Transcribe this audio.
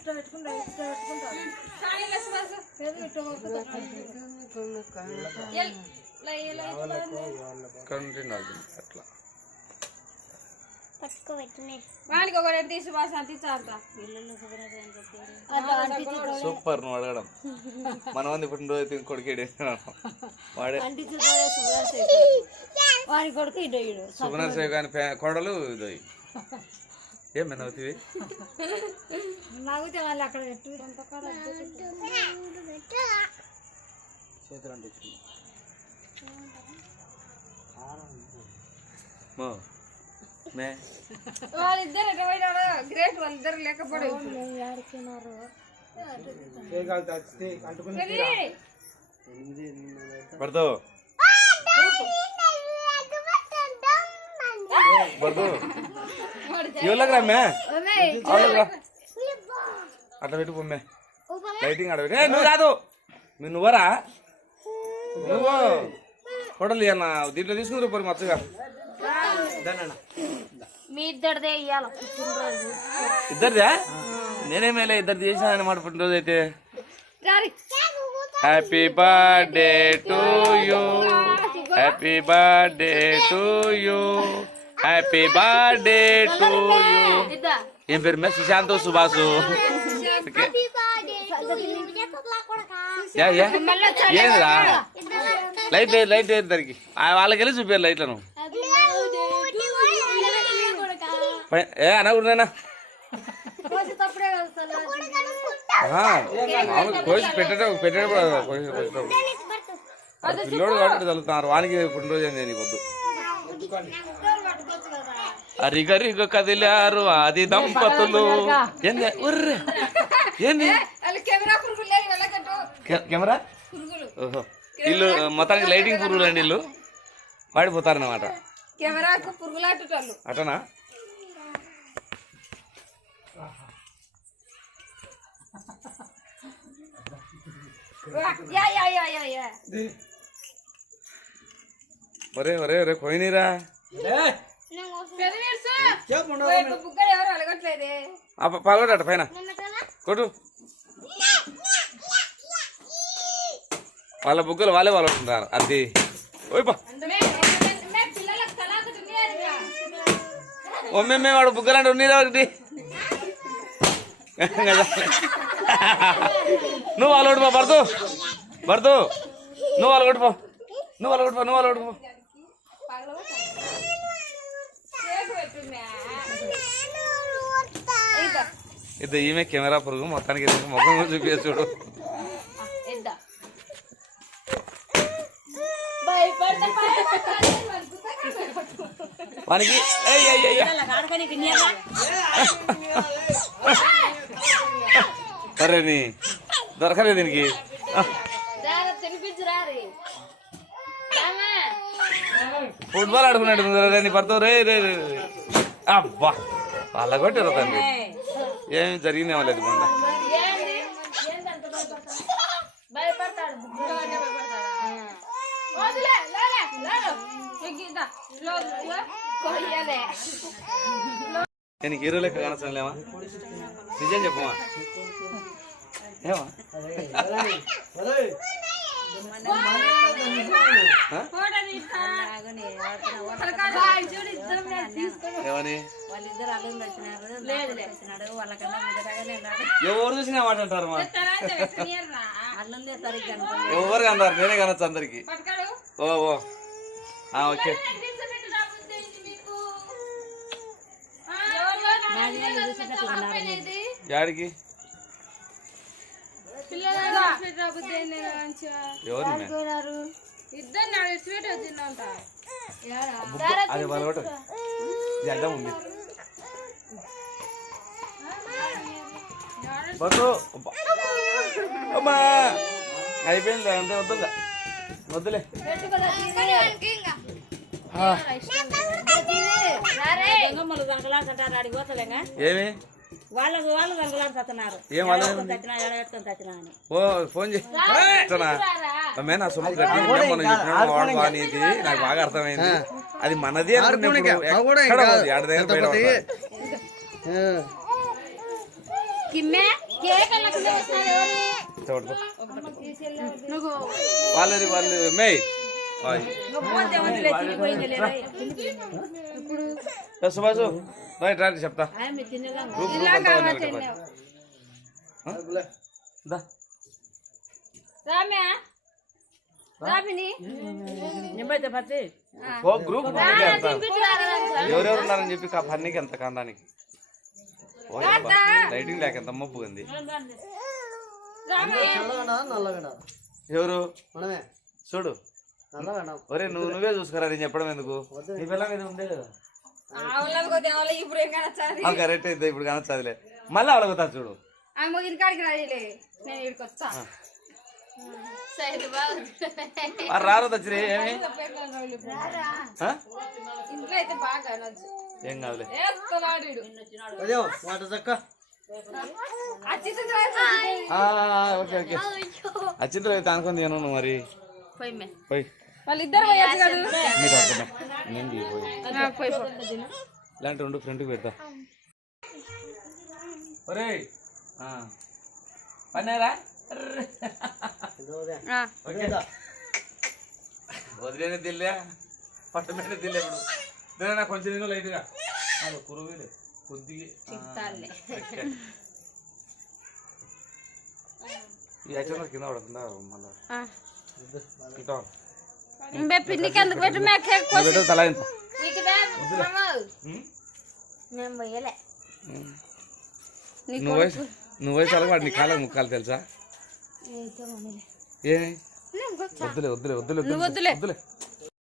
ఇట్లా పెట్టుకుంటా ఇట్లా పెట్టుకుంటారు చేతులు ఇట్లా పట్టుకుంటా. కంటిన్యూ అట్లా వానికి ఒకటి తీసి బాస తీసాక సూపర్ నువ్వు అడగడం. మనమంది ఇప్పుడు రోజు కొడుకేడు వాడే. వాడి కొడుకు సుగుణర్ సేవ్ కానీ కొడలు ఇది ఏం నవ్వుతుంది నాగితే వాళ్ళు అక్కడ పెట్టు వాళ్ళిద్దరు ఎటు పోయినాడు గ్రేట్ వాళ్ళిద్దరు లేకపోడు పడతావు పడతావు ఎవరికి రా. మే అట్లా పెట్టు పొమ్మే లైటింగ్ ఏ, నువ్వు కాదు. మీరు నువ్వరా? నువ్వు. ఫోటోలు ఇవ్వాలి దీంట్లో తీసుకుని పోయి మచ్చగా. మీ ఇద్దరిదే ఇయ్యాల. ఇద్దరిదా? నేనేమేలే ఇద్దరు చేసిన అనమాట పుట్టినరోజు అయితే. Happy birthday to you happy birthday to you happy birthday to you ఏం పేరు మే సుశాంత్ సుభాసు ఏందిరా లైట్ లేదు లైట్ లేదు దానికి ఆ వాళ్ళకి వెళ్ళి చూపారు లైట్లను ఏ అవును కోసి పెట్టడం అది పిల్లోడు కాబట్టి చదువుతున్నారు వానికి పుట్టినరోజు ఏంది నీకు వద్దు. అరిగరిగ కదిలారు ఆది దంపతులు. ఏంది ఉర్రె ఏంది కెమెరా ఓహో వీళ్ళు మొత్తానికి లైటింగ్ పురుగులు అండి వీళ్ళు వాడిపోతారన్నమాట అటనా? Yeah yeah yeah yeah yeah. ఒరే ఒరే ఒరే పోయినీరా పెదవేర్సు బుగ్గలు ఎవరు అలగట్లేదే పగలట పైన. కొట్టు. వాళ్ళ బుగ్గలు వాళ్ళే వాళ్ళు ఉంటున్నారు అది పా ఒమ్మెమ్మే వాడు బుగ్గలంటే ఉన్నీరా ఒకటి. నువ్వు వాళ్ళు కొట్టుపో భర్తు. భర్తు నువ్వు వాళ్ళు కొట్టుపో నువ్వు వాళ్ళు కొట్టుపో నువ్వు వాళ్ళు కొట్టుపో ఇద్దరు ఈమె కెమెరా పురుగు మొత్తానికి ఇద్దరికి ముఖం కూడా చూడు. ఇద్దా భయపడతా వానికి ఏయ్, నీ దొరకలేదు దీనికి. ఫుట్బాల్ ఆడుకున్నాడు రే నీ భర్త. రే రే రే రే. అబ్బా వాళ్ళ కొట్టారు తండ్రి. ఏమి జరిగిందేమో లేదు కొండ నేను హీరో లెక్క కానసలేమా నిజం చెప్పమా ఏమా? వాళ్ళిద్దరు వాళ్ళకన్నా ఎవరు చూసినా మాట అంటారు ఎవరు అన్నారు నేనే కనొచ్చు అందరికి. ఓ ఓ. ఓకే. యాడికి? ఎవరు ఇద్దరు నాడు స్వీట్ వచ్చిందంట బుగ్గ అది వాళ్ళ కొట్టు ఇది అడ్డం ఉంది బస్సు అబ్బా. అమ్మా అయిపోయింది అంతే వద్దా వద్దులే ఆ, దొంగమ్మలు దొంగలాడుతుంటారు అడిగి పోతలేగా ఏమి వాళ్ళకు వాళ్ళు దొంగలాడుతున్నారు ఏం వాళ్ళ? చచ్చినా ఎడగట్టుకొని చచ్చినా అని. ఓ ఫోన్ చేయి. ఇట్టనా? అమ్మే నా సొమ్ము గట్టి ఉంటే మనం చెప్పినాడు వాడు బాగానేది నాకు బాగా అర్థమైంది. అది మనది వాళ్ళది వాళ్ళు మేయ్. సుభాష్ రైట్ రైట్ చెప్తా. ఆ? ఎవరెవరు ఉన్నారని చెప్పి కా పన్నీకి ఎంత కాండానికి. లైటింగ్ లేక ఎంత మబ్బు ఉంది. ఎవరు? చూడు. ఒరే నువ్వు నువ్వే చూసుకురా నేను చెప్పడం ఎందుకు? నీ పిల్ల మీద ఉండే కదా. కరెక్ట్ అయితే ఇప్పుడు కనొచ్చదులే. మళ్ళీ అడగతా చూడు. రారు వచ్చిన ఏమి? ఆ? ఇంట్లో అయితే బాగా అనొచ్చు ఏం కాదులే. అచ్చింతలో అయితే అనుకుంది నేను నువ్వు మరి. పోయి. వాళ్ళిద్దరు పోయొచ్చు కదా. ఇలాంటి రెండు ఫ్రంట్కి పెడతా. ఒరే పన్నారా? వదిలేని తిల్లే పట్టమైన తిల్లే ఇప్పుడు. కొంచెం తిను లైట్గా. అది కురువిలే. కొద్దిగా. ఈ కింద పడుతుందా? మళ్ళా. ఇటో ఇంబే పిండికి ఎందుకు పెట్టు మే కేక్ కోసి తల ఇంత. నీకు దే, మామ. నేను పోయలే. నువ్వు వయసు నువ్వు అలవాటు నీ కాళ్ళ ముక్కాలు తెలుసా? ఏ? వద్దులే వద్దులే వద్దులే వద్దులే. వద్దులే.